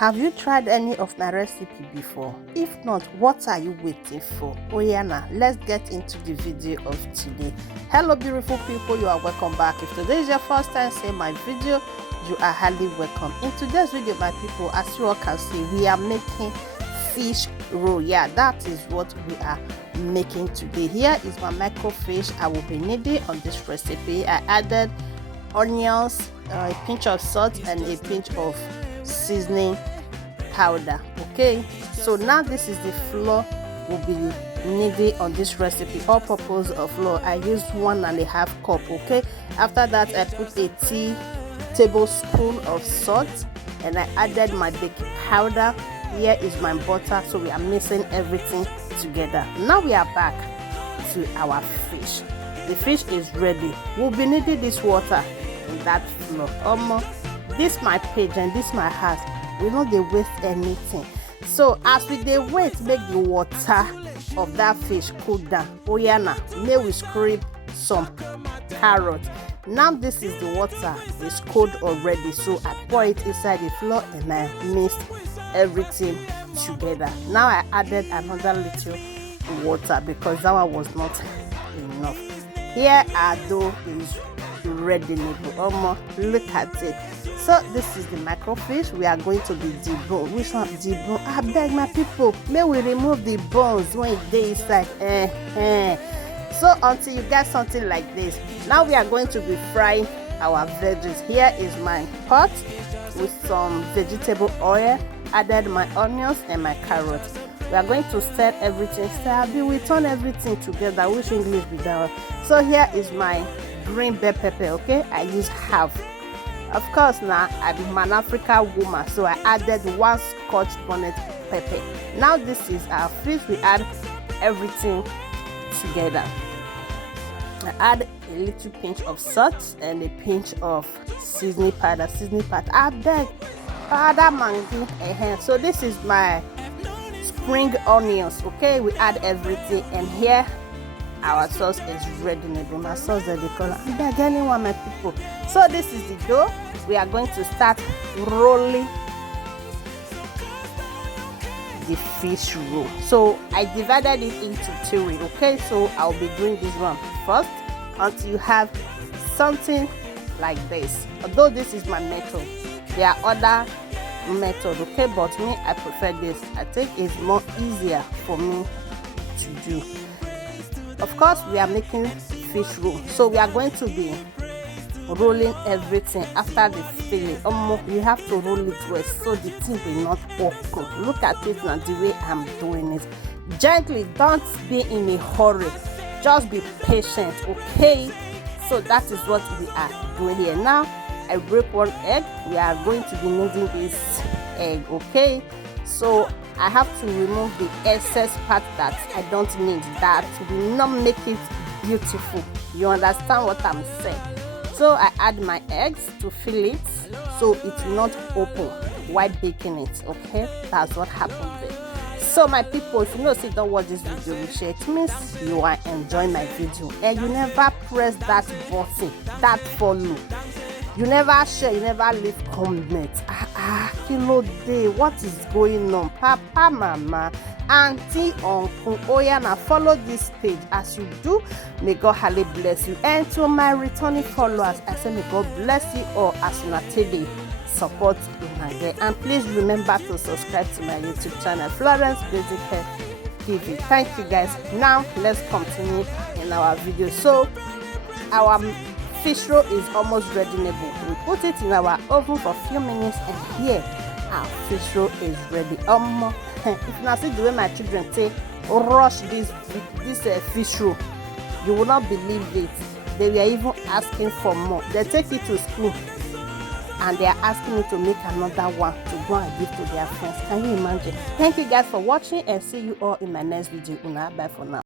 Have you tried any of my recipe before? If not, what are you waiting for? Oh yeah, now let's get into the video of today. Hello beautiful people, you are welcome back. If today is your first time seeing my video, you are highly welcome. In today's video, my people, as you all can see, we are making fish roll. Yeah, that is what we are making today. Here is my microfish I will be needing on this recipe. I added onions, a pinch of salt and a pinch of seasoning powder. Okay, so now this is the flour we'll be needing on this recipe. All purpose of flour, I used 1.5 cup. Okay, after that I put a tablespoon of salt and I added my baking powder. Here is my butter, so we are mixing everything together. Now we are back to our fish. The fish is ready. We'll be needing this water in that flour. This my page and this my house. We don't dey waste anything. So as we dey wait, make the water of that fish cool down. Oh yeah, now may we scrape some carrot. Now this is the water is cold already, so I pour it inside the flour and I mixed everything together. Now I added another little water because that one was not enough. Here our dough is ready. Look at it. So this is the microfish. We are going to be debone. Which one debone? I beg my people, may we remove the bones when they inside. So until you get something like this, now we are going to be frying our veggies. Here is my pot with some vegetable oil. Added my onions and my carrots. We are going to stir everything. We turn everything together. Which English be that? So here is my green bell pepper. Okay, I use half. Of course, now I'm an African woman, so I added 1 Scotch bonnet pepper. Now this is our fish. We add everything together. I add a little pinch of salt and a pinch of seasoning powder. I beg powder mango. So this is my spring onions. Okay, we add everything, and here our sauce is ready. My sauce that they call it. Beg anyone, my people. So this is the dough. We are going to start rolling the fish roll. So I divided it into 3. Okay, so I'll be doing this one first until you have something like this. Although this is my method, there are other methods. Okay, but me, I prefer this. I think it's more easier for me to do. Of course, we are making fish roll, so we are going to be rolling everything after the filling. You have to roll it well so the thing will not open. Look at it now, the way I'm doing it. Gently, don't be in a hurry. Just be patient, okay? So that is what we are doing here. Now, I break 1 egg. We are going to be needing this egg, okay? So I have to remove the excess part that I don't need. That will not make it beautiful. You understand what I'm saying? So I add my eggs to fill it so it will not open while baking it. Okay, that's what happened there. So my people, if you know, say don't watch this video, share it means you are enjoying my video and you never press that button, that follow. You never share, you never leave comments. Kilo day, what is going on? Papa, mama, auntie, uncle, now follow this page. As you do, may God highly bless you. And to my returning followers, I say may God bless you all as you today support Nigerian. And please remember to subscribe to my YouTube channel, Florence Basic Health TV. Thank you guys. Now let's continue in our video. So our fish roll is almost ready. We put it in our oven for a few minutes, and here our fish roll is ready. If you now see the way my children say rush this fish roll, you will not believe it. They were even asking for more. They take it to school and they are asking me to make another one to go and give to their friends. Can you imagine? Thank you guys for watching and see you all in my next video. Bye for now.